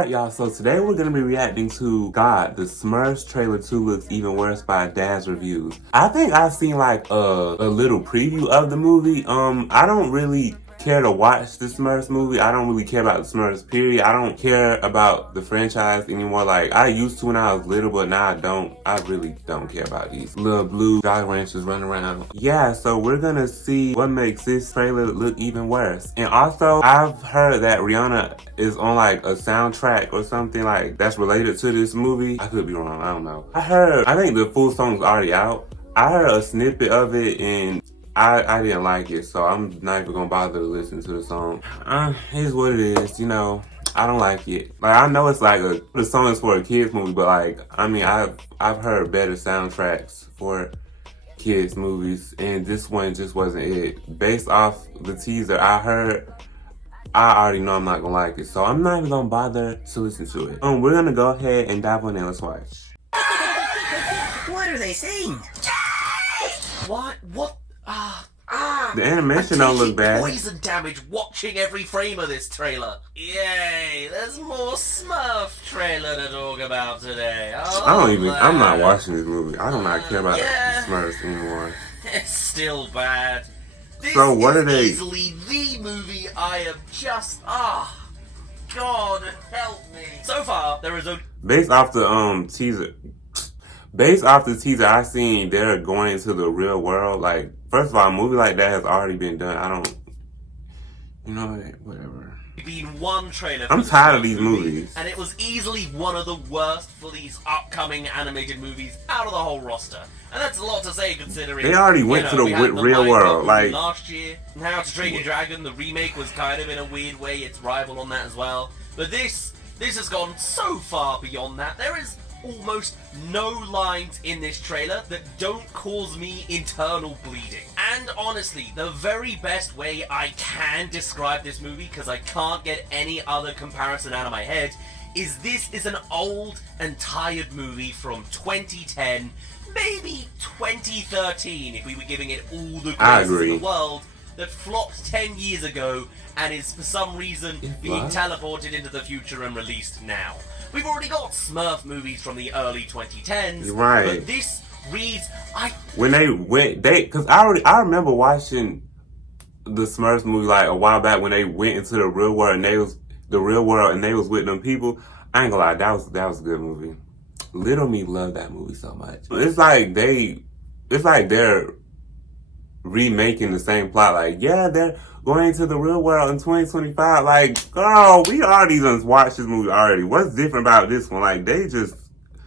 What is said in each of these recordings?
Alright, y'all, so today we're gonna be reacting to God, the Smurfs trailer 2 looks even worse by Dad's reviews. I think I've seen like a little preview of the movie. I don't really care to watch the Smurfs movie. I don't really care about the Smurfs, period. I don't care about the franchise anymore. Like, I used to when I was little, but now I don't. I really don't care about these little blue Jolly Ranchers running around. Yeah, so we're gonna see what makes this trailer look even worse. And also, I've heard that Rihanna is on like a soundtrack or something like that's related to this movie. I could be wrong, I don't know. I think the full song's already out. I heard a snippet of it and I didn't like it, so I'm not even gonna bother to listen to the song. Here's what it is, you know. I don't like it. Like, I know it's like the song is for a kids movie, but like, I mean, I've heard better soundtracks for kids movies, and this one just wasn't it. Based off the teaser I heard, I already know I'm not gonna like it, so I'm not even gonna bother to listen to it. We're gonna go ahead and dive on in. Let's watch. What are they saying? What? The animation don't look bad. Poison damage watching every frame of this trailer. Yay! There's more Smurf trailer to talk about today. I'm not watching this movie. I do not care about the Smurfs anymore. It's still bad. This so what are they? Easily the movie I am just God help me. So far there is a based off the teaser. Based off the teaser I seen, they're going into the real world. Like, first of all, a movie like that has already been done. You know what? Whatever. Been one trailer for I'm tired of these movies. And it was easily one of the worst for these upcoming animated movies out of the whole roster. And that's a lot to say considering they already went to the real world. Like last year, How to Train Your Dragon, the remake was kind of in a weird way its rival on that as well. But this has gone so far beyond that. There is almost no lines in this trailer that don't cause me internal bleeding. And honestly, the very best way I can describe this movie, because I can't get any other comparison out of my head, is this is an old and tired movie from 2010, maybe 2013 if we were giving it all the grace in the world, that flopped 10 years ago and is for some reason being teleported into the future and released now. We've already got Smurf movies from the early 2010s, right? But this reads, because I remember watching the Smurfs movie like a while back when they went into the real world and they was with them people. I ain't gonna lie, that was a good movie. Little me loved that movie so much. It's like they're remaking the same plot. Like, yeah, they're going into the real world in 2025. Like, girl, we already done watched this movie already. What's different about this one? Like, they just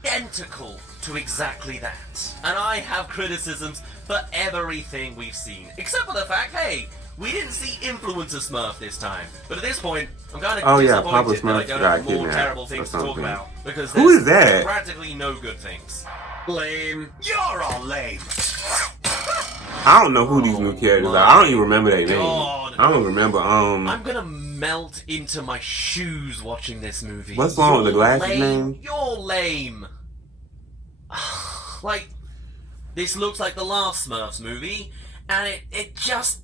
identical to exactly that. And I have criticisms for everything we've seen, except for the fact, hey, we didn't see Influencer Smurf this time. But at this point, I'm kind of disappointed that I don't have more terrible things to talk about, because there's practically no good things. Lame. You're all lame. I don't know who these new characters are. I don't even remember their name. I don't remember. I'm gonna melt into my shoes watching this movie. What's wrong with the glasses name? You're lame. Like, this looks like the last Smurfs movie, and it just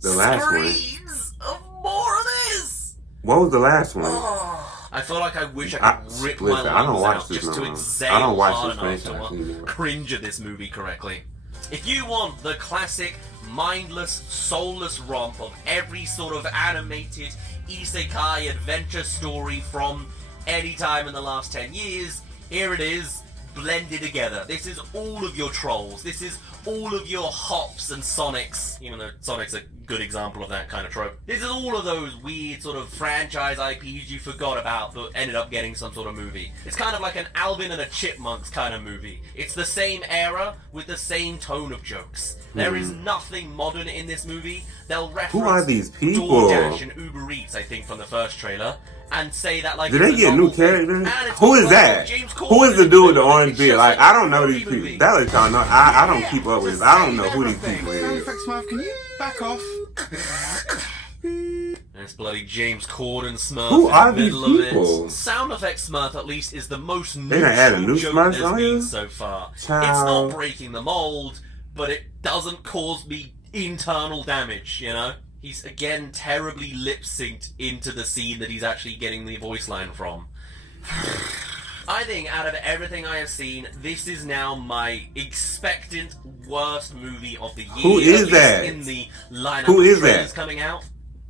screams of more of this. What was the last one? I feel like I wish I could rip my lungs out just to exhale hard enough to cringe at this movie correctly. If you want the classic, mindless, soulless romp of every sort of animated isekai adventure story from any time in the last 10 years, here it is, blended together. This is all of your trolls. This is all of your Hops and Sonics, even though Sonic's a good example of that kind of trope. This is all of those weird sort of franchise IPs you forgot about but ended up getting some sort of movie. It's kind of like an Alvin and a Chipmunks kind of movie. It's the same era with the same tone of jokes. There is nothing modern in this movie. They'll reference who are these people? DoorDash and Uber Eats, I think, from the first trailer, and say that like. Did they get new characters? Who is that? Who is the dude with the orange beard? Like, I don't know these people. That let y'all know. I don't keep up with this. I don't know who these people is. Smurf, can you back off? There's bloody James Corden Smurf who in are the middle these of people? it. Sound effects Smurf, at least, is the most they gonna add a new joke Smurf there's on been you? so far. Child. It's not breaking the mold, but it doesn't cause me internal damage, you know? He's, again, terribly lip-synced into the scene that he's actually getting the voice line from. I think out of everything I have seen, this is now my expectant worst movie of the year. Who is that? In the lineup Who is of trailers that? coming out.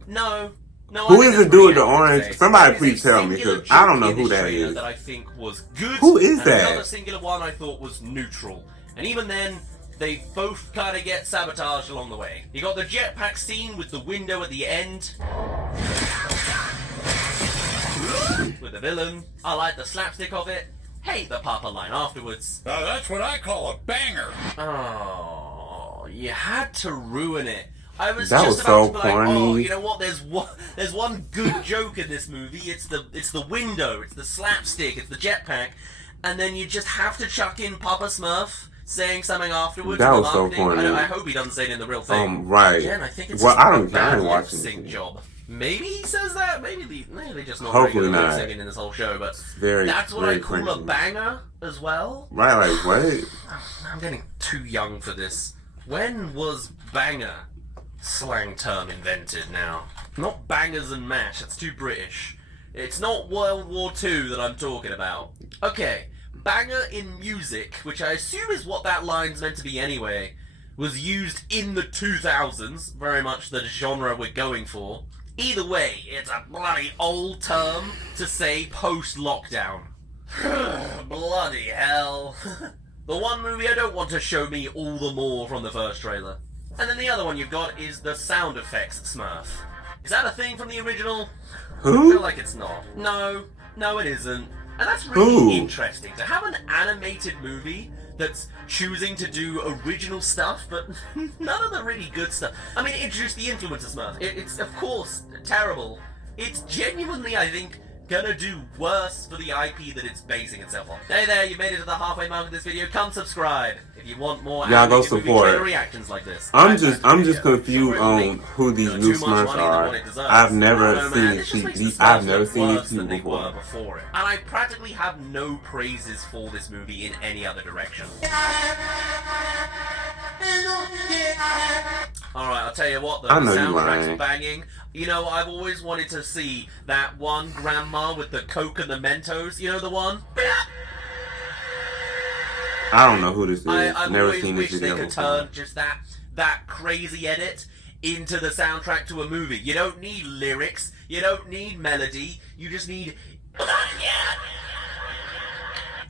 No. Who is the dude with the orange? Somebody please tell me, because I don't know who that is. That I think was good. Who is that? Another singular one I thought was neutral. And even then, they both kind of get sabotaged along the way. You got the jetpack scene with the window at the end. With the villain. I like the slapstick of it. Hate the Papa line afterwards. Now that's what I call a banger. Oh, you had to ruin it. I was that just was about so to be corny. like, oh, you know what? There's one good joke in this movie. It's the window. It's the slapstick. It's the jetpack. And then you just have to chuck in Papa Smurf saying something afterwards. That was so corny. I hope he doesn't say it in the real thing. Right. Again, I think it's well, just I don't bad watch lip-sync job. Maybe he says that. Maybe they just not Hopefully very good at not. singing in this whole show. But very, that's what very I call cringy. a banger as well. Right, like what? I'm getting too young for this. When was banger slang term invented now? Not bangers and mash, that's too British. It's not World War II that I'm talking about. Okay, banger in music, which I assume is what that line's meant to be anyway, was used in the 2000s, very much the genre we're going for. Either way, it's a bloody old term to say post-lockdown. Bloody hell. The one movie I don't want to show me all the more from the first trailer. And then the other one you've got is the sound effects Smurf. Is that a thing from the original? Who? I feel like it's not. No, it isn't. And that's really interesting. To have an animated movie that's choosing to do original stuff, but none of the really good stuff. I mean, it introduced the influencer Smurf. It's, of course, terrible. It's genuinely, I think, gonna do worse for the IP that it's basing itself on. Hey there, you made it to the halfway mark of this video. Come subscribe if you want more go movie support. trailer reactions like this. I'm just confused on who these new Smurfs are. I've never seen these. I've never seen these people before it. And I practically have no praises for this movie in any other direction. Alright, I'll tell you what though, the soundtrack's banging. You know, I've always wanted to see that one grandma with the Coke and the Mentos. You know the one? I don't know who this is. I've Never always seen this wished they video could before. turn just that crazy edit into the soundtrack to a movie. You don't need lyrics. You don't need melody. You just need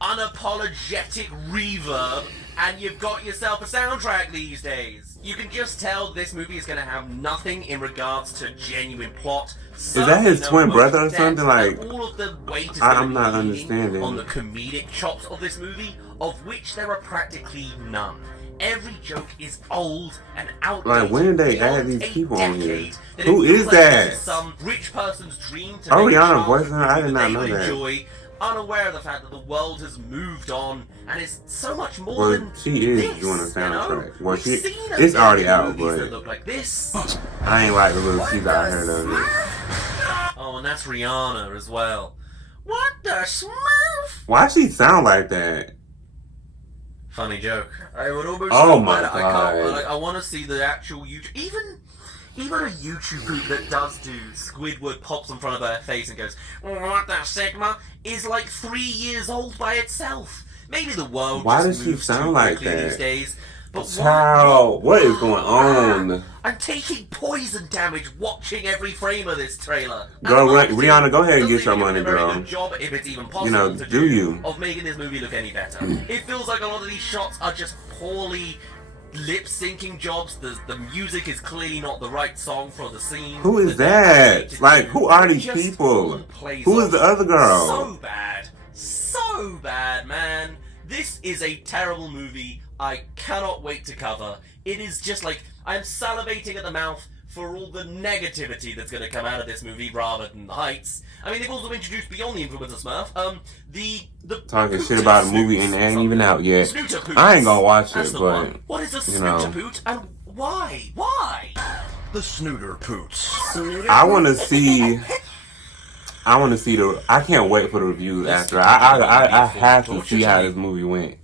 unapologetic reverb, and you've got yourself a soundtrack these days. You can just tell this movie is going to have nothing in regards to genuine plot. Is that his twin brother or something? Like, all of the weight is I'm not understanding. on the comedic chops of this movie, of which there are practically none. Every joke is old and outdated. Like, when did they add these people on here? Who is that? This is some rich person's dream to Oh, make a Rihanna child voicing her? I did not they know would that. enjoy, unaware of the fact that the world has moved on and is so much more Well, than she is this, doing a soundtrack. You know? Well, We've seen it's already out, movies but that look like this. I ain't like the little she's out here though. Oh, and that's Rihanna as well. What the Smurf? Why she sound like that? Funny joke. I would almost. Oh my I God. I want to see the actual YouTube. Even a YouTube group that does do Squidward pops in front of her face and goes, "What the Sigma?" is like 3 years old by itself. Maybe the world Why just does she moves sound too like quickly that? these days. But Child, what is going on? I'm taking poison damage watching every frame of this trailer. Girl, And Rihanna, go ahead and get your doesn't money, even do a very girl. good job, if it's even possible You know, to do you? of making this movie look any better. It feels like a lot of these shots are just poorly lip syncing jobs. The music is clearly not the right song for the scene. Who is they're that? Like, who are these just people? all plays Who is off the other girl? so bad, man. This is a terrible movie. I cannot wait to cover. It is just like, I'm salivating at the mouth for all the negativity that's going to come out of this movie rather than the heights. I mean, they've also introduced beyond the influencer Smurf, the Talking shit about a movie and it ain't even out yet. Snooter Poots. I ain't gonna watch That's it, the but one. What is a you know. Snooter Poot and why? Why? The Snooter Poots. I want to see. I can't wait for the reviews after. I have to see how this movie went.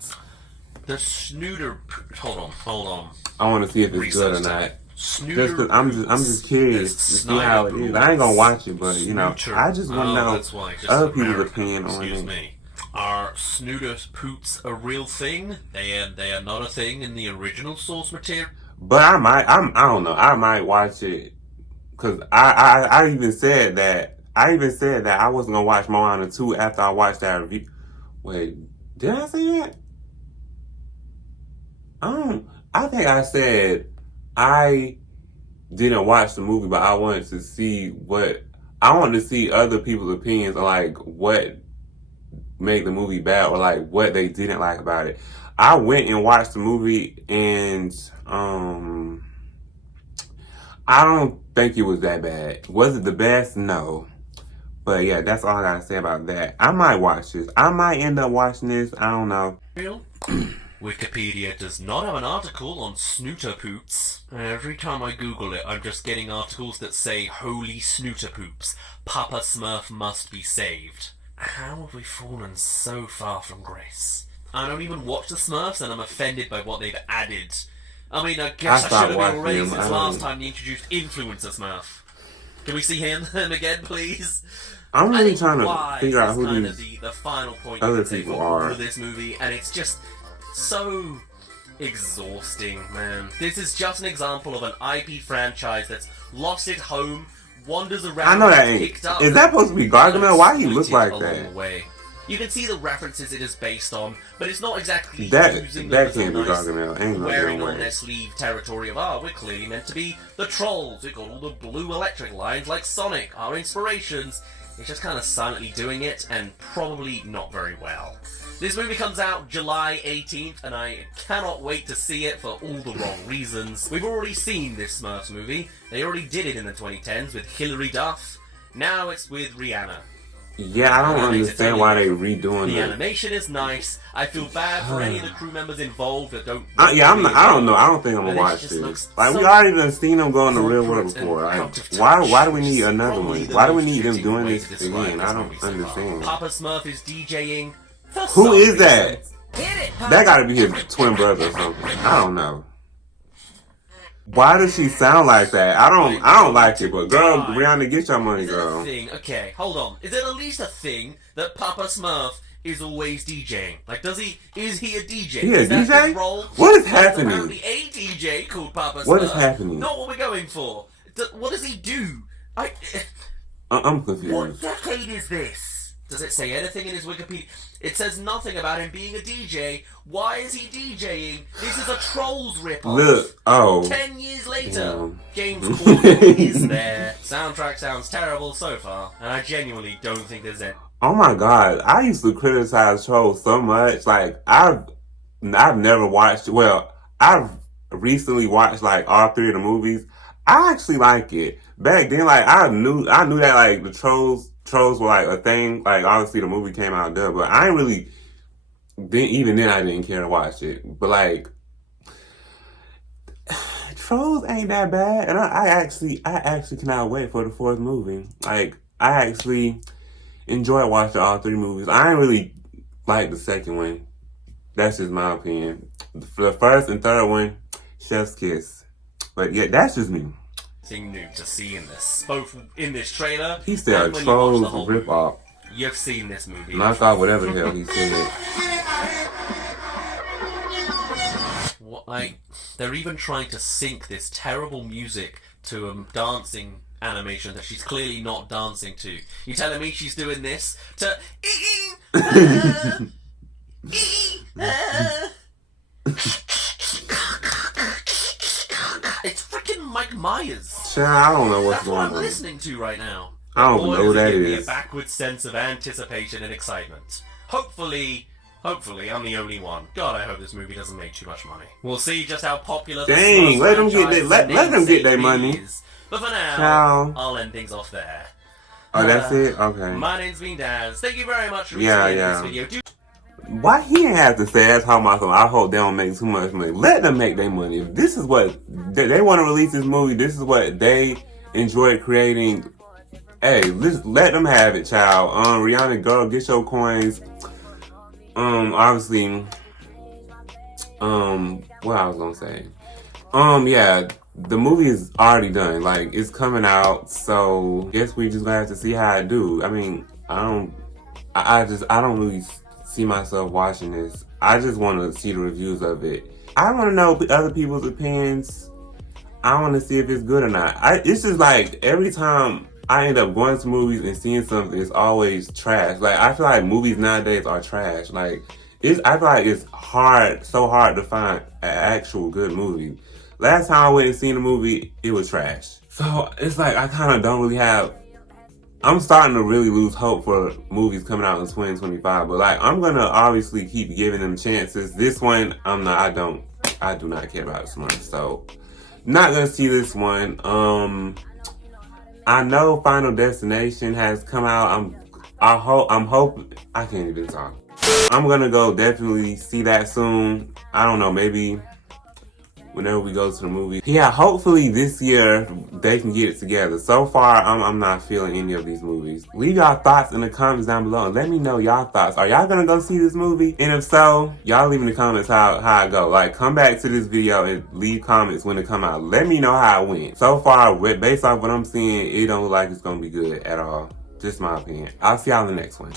The Snooter Poot. Hold on. I want to see if it's good or not. Snooter. Just I'm just curious to see how it is. I ain't gonna watch it, but you know, I just want to know other people's opinion on it. Excuse me. Are snooter poots a real thing? They are not a thing in the original source material. But I don't know. I might watch it because I even said that I wasn't gonna watch Moana 2 after I watched that review. Wait, did I say that? I think I said I didn't watch the movie, but I wanted to see other people's opinions on like what made the movie bad or like what they didn't like about it. I went and watched the movie and I don't think it was that bad. Was it the best? No. But yeah, that's all I gotta say about that. I might watch this. I might end up watching this. I don't know. Wikipedia does not have an article on snooter poops. Every time I Google it, I'm just getting articles that say, "Holy snooter poops. Papa Smurf must be saved." How have we fallen so far from grace? I don't even watch the Smurfs and I'm offended by what they've added. I mean, I guess I should have been already since last time they introduced Influencer Smurf. Can we see him again, please? I'm really trying to figure out who these the final point other people are for this movie, and it's just so exhausting, man. This is just an example of an IP franchise that's lost its home, wanders around. I know that ain't. Is that supposed to be Gargamel? Why he look like that? You can see the references it is based on, but it's not exactly using that can't be Gargamel. Ain't no wearing way. on their sleeve territory of, we're clearly meant to be the trolls. We've got all the blue electric lines like Sonic, our inspirations. It's just kind of silently doing it, and probably not very well. This movie comes out July 18th, and I cannot wait to see it for all the wrong reasons. We've already seen this Smurfs movie. They already did it in the 2010s with Hilary Duff. Now it's with Rihanna. Yeah, I don't understand why they redoing the it. animation is nice. I feel bad for any of the crew members involved that don't. I don't know. I don't think I'm gonna watch this. Like we already done seen them go in the real world before. Like, why do we need another one? Why do we need them doing this again? I don't understand. Papa Smurf is DJing. Who is that? That gotta be his twin brother or something. I don't know. Why does she sound like that? I don't like it, but girl, Rihanna, get your money, girl. Okay, hold on. Is it at least a thing that Papa Smurf is always DJing? Like, is he a DJ? He a DJ? Role? What is happening? Apparently a DJ called Papa Smurf. What is happening? Not what we're going for. What does he do? I'm confused. What decade is this? Does it say anything in his Wikipedia? It says nothing about him being a DJ. Why is he DJing? This is a Trolls ripoff. Look, 10 years later, James Corden is there. Soundtrack sounds terrible so far, and I genuinely don't think there's any. Oh my god, I used to criticize Trolls so much. Like, I've never watched, well, I've recently watched like all three of the movies. I actually like it. Back then, like, I knew that like the Trolls were like a thing. Like, obviously the movie came out there, but I ain't really, even then I didn't care to watch it. But like, Trolls ain't that bad, and I actually cannot wait for the fourth movie. Like, I actually enjoy watching all three movies. I ain't really like the second one. That's just my opinion. The first and third one, chef's kiss. But yeah, that's just me. New to see in this, both in this trailer. He said a Trolls rip off. You've seen this movie. And I thought whatever the hell he said. What, like, they're even trying to sync this terrible music to a dancing animation that she's clearly not dancing to. You telling me she's doing this to? It's freaking Mike Myers. I don't know what's going on. That's what I'm listening to right now. I don't know who that is. A backward sense of anticipation and excitement. Hopefully, I'm the only one. God, I hope this movie doesn't make too much money. We'll see just how popular. Dang, let them get their money. But for now, I'll end things off there. Oh, that's it? Okay. My name's been Daz. Thank you very much for watching this video. Why he didn't have to say that's how much I hope they don't make too much money. Let them make their money. If this is what they want to release this movie, this is what they enjoy creating. Hey, let them have it, child. Rihanna, girl, get your coins. Obviously, what I was gonna say. Yeah, the movie is already done. Like, it's coming out, so guess we just gonna have to see how it do. I mean, I don't really see myself watching this. I just want to see the reviews of it. I want to know other people's opinions. I want to see if it's good or not. It's just like every time I end up going to movies and seeing something, it's always trash. Like, I feel like movies nowadays are trash. Like, I feel like it's so hard to find an actual good movie. Last time I went and seen a movie, it was trash. So it's like I kind of don't really have. I'm starting to really lose hope for movies coming out in 2025. But like, I'm gonna obviously keep giving them chances. This one, I do not care about Smurfs. So not gonna see this one. I know Final Destination has come out. I'm hoping. I can't even talk. I'm gonna go definitely see that soon. I don't know, maybe whenever we go to the movie. Yeah, hopefully this year they can get it together. So far, I'm not feeling any of these movies. Leave y'all thoughts in the comments down below and let me know y'all thoughts. Are y'all gonna go see this movie? And if so, y'all leave in the comments how I go. Like, come back to this video and leave comments when it come out. Let me know how it went. So far, based off what I'm seeing, it don't look like it's gonna be good at all. Just my opinion. I'll see y'all in the next one.